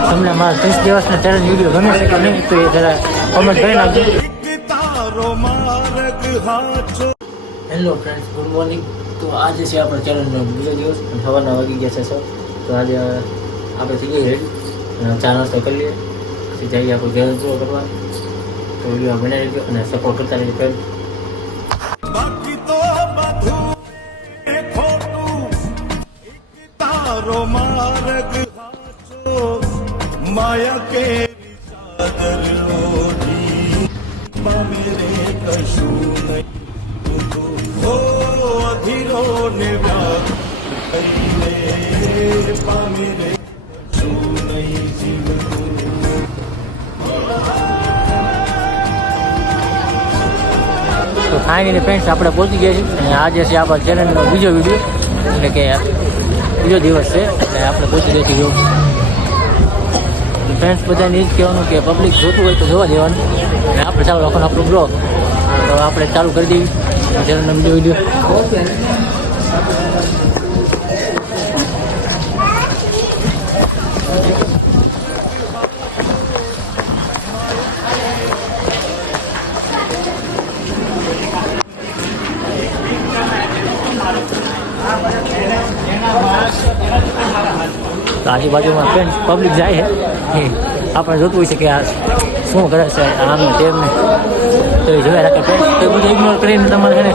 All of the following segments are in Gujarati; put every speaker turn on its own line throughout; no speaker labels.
તમને મારા ત્રીસ દિવસના ચેલેન્જ વિડીયો ગમે છે કે નહીં તો એ જરા કોમેન્ટ કરી નાખજો
તારો માર્ગ હાચો
હેલો ફ્રેન્ડ્સ ગુડ મોર્નિંગ તો આજે છે આપણો ચેલેન્જનો બીજો દિવસ અને સવારના વાગી ગયા છે સૌ તો આજે આપણે થઈ ગઈ રેડી ચા નાસ્તો કરી લઈએ પછી જઈએ આપણે ઘેર પૂરો કરવા તો વિડીયો બનાવી ગયો અને સપોર્ટ કરતા રહેજો ફ્રેન્ડ
બાકી તો બધું એ ખોટું તારો માર્ગ હાચો માયા કે ચાદર લોધી મેરે કશું નહીં ઓ અધીરો ને વ્યાપ કરીને પામે રે કશું નહીં જીવતું
તો ફાઇનલી ફ્રેન્ડ્સ આપણે પહોંચી ગયા છીએ અને આજે છે આપણા ચેનલનો બીજો વિડીયો એટલે કે બીજો દિવસ છે એટલે આપણે પહોંચી ગયા છીએ ફ્રેન્ડ્સ બધાને એ જ કહેવાનું કે પબ્લિક જોતું હોય તો જોવા દેવાનું અને આપણે ચાલુ રાખવાનું આપણું બ્લોગ તો આપણે ચાલુ કરી દઈએ ચેનલનો બીજો વિડીયો તો આજુબાજુમાં ફ્રેન્ડ પબ્લિક જાય છે એ આપણે જોતું છે કે આ શું કરે છે આમને તેમને તો એ જોયા રાખે તો એ બધું ઇગ્નોર કરીને તમારે છે ને,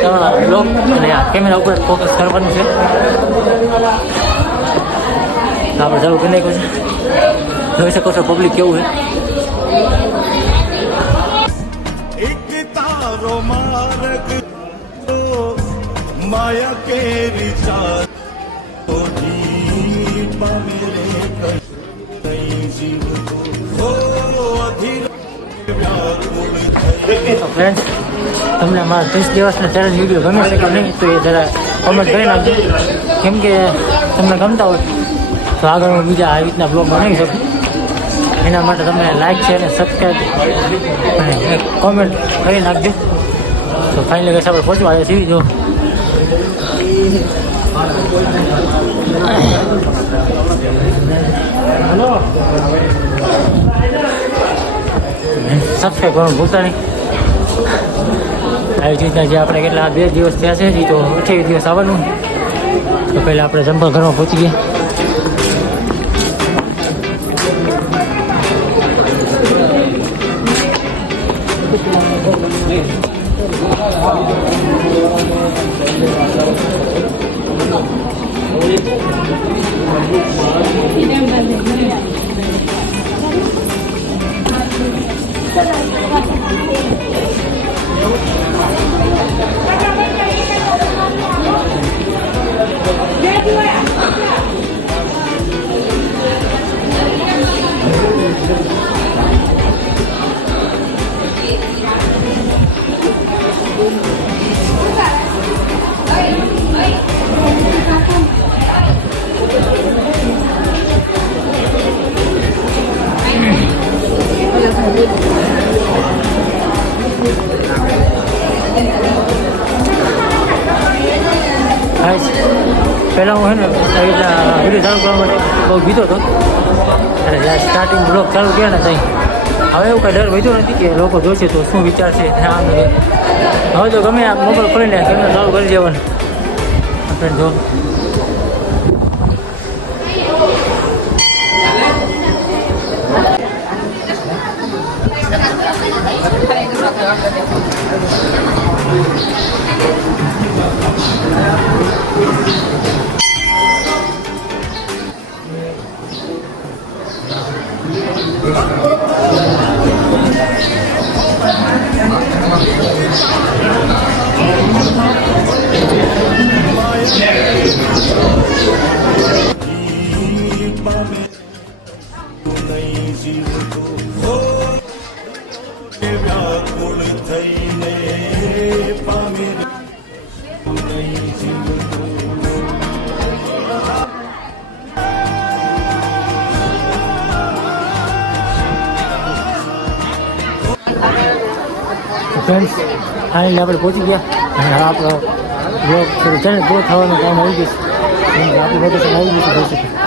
તમારા બ્લોગ અને આ કેમેરા ઉપર ફોકસ કરવાનું છે. આપણે ચાલુ કરી નાખ્યું છે. જોઈ શકો છો પબ્લિક કેવું છે.
માયા કેરી ચાર
તો ફ્રેન્ડ તમને મારા ત્રીસ દિવસના ચેલેન્જ વીડિયો ગમે છે કે નહીં, તો એ જરા કોમેન્ટ કરી નાખજો. કેમ કે તમને ગમતા હોય, તો આગળ હું બીજા આવી રીતના બ્લોગ બનાવી શકું. એના માટે તમે લાઈક છે અને સબસ્ક્રાઈબ અને કોમેન્ટ કરી નાખજો. તો ફાઇનલી કશા આપણે પહોંચવા આવ્યા છીએ. જો. સબસ્ક્રાઈબ કરવાનું ભૂલતા નહીં. આવી રીતના જે આપણે કેટલા બે દિવસ થયા છે હજી તો અઠ્યાવીસ દિવસ આવવાનું તો પહેલાં આપણે ચંપલ ઘરમાં પહોંચી ગયા પહેલાં હું છે ને આવી રીતના વીડિયો ચાલુ કરવા માટે બહુ બીતો હતો. અને જ્યારે સ્ટાર્ટિંગ બ્લોગ ચાલુ કર્યા ને ત્યાં હવે એવું કંઈ ડર વધ્યો નથી કે લોકો જોશે તો શું વિચારશે આમ હવે તો ગમે આ મોબાઈલ ખોલીને કેમેરા ચાલુ કરી દેવાનું. જો
Thank નહીં વ્યાકુળ થઈને
આપણે પહોંચી ગયા. અને હવે આપણો બ્લોગ પૂરો થવાનો ટાઈમ આવી ગયો છે આપણું વેકેશન આવી ગયું છે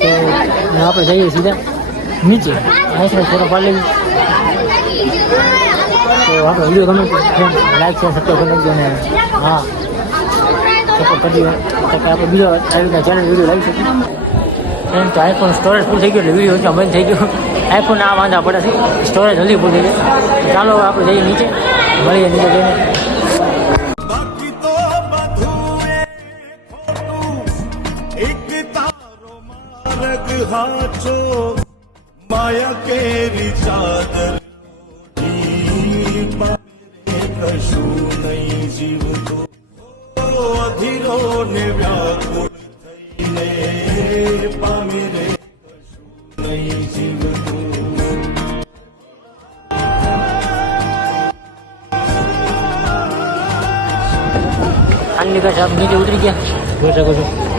તો આપણે જઈએ સીધા નીચે. અહીંથી ફોટો પાડી તો આપણો વીડિયો ગમે લાઈક છે સબસ્ક્રાઈબ કરી નાખજો અને હા. સપોર્ટ કરી દો આપણે બીજો આવી રીતના ચેનલ વીડિયો લાવી શકીએ. ફ્રેન્ડ તો આઈફોન સ્ટોરેજ ફૂલ થઈ ગયો એટલે વીડિયો ઓછા બંધ થઈ ગયો. આઈફોન આ વાંધા પડે છે. સ્ટોરેજ જલ્દી ફૂલ થઈ ગયો. ચાલો આપણે જઈએ નીચે. મળીએ નીચે જઈને.
হাঁচো মায়াকেরি চাদর কশু নই জীব তো অধীরো নে ব্যাকুল থইলে পামে রে কশু নই জীব
তো अन्य का। साहब नीचे उतर गया गोसा गोसा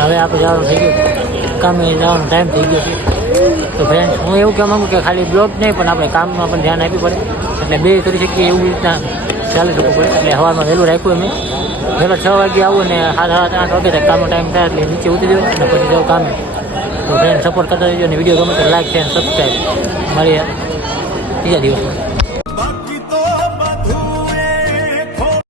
અને હવે આપણે જવાનું થઈ ગયું કામે જવાનો ટાઈમ થઈ ગયો છે. તો ફ્રેન્ડ હું એવું કહેવા માગું કે ખાલી બ્લોગ નહીં, પણ આપણે કામમાં પણ ધ્યાન આપવું પડે. એટલે બે કરી શકીએ એવું રીતના ચાલી શકવું પડે. એટલે સવારમાં વહેલું રાખ્યું અમે. વહેલો છ વાગે આવું ને સાત સાત, આઠ વાગે કામનો ટાઈમ થાય એટલે નીચે ઉતરી જવું અને પછી જાઉં કામે. તો ફ્રેન્ડ સપોર્ટ કરતા રહેજો અને વીડિયો ગમે તો લાઈક છે સબસ્ક્રાઈબ મારી બીજા દિવસમાં.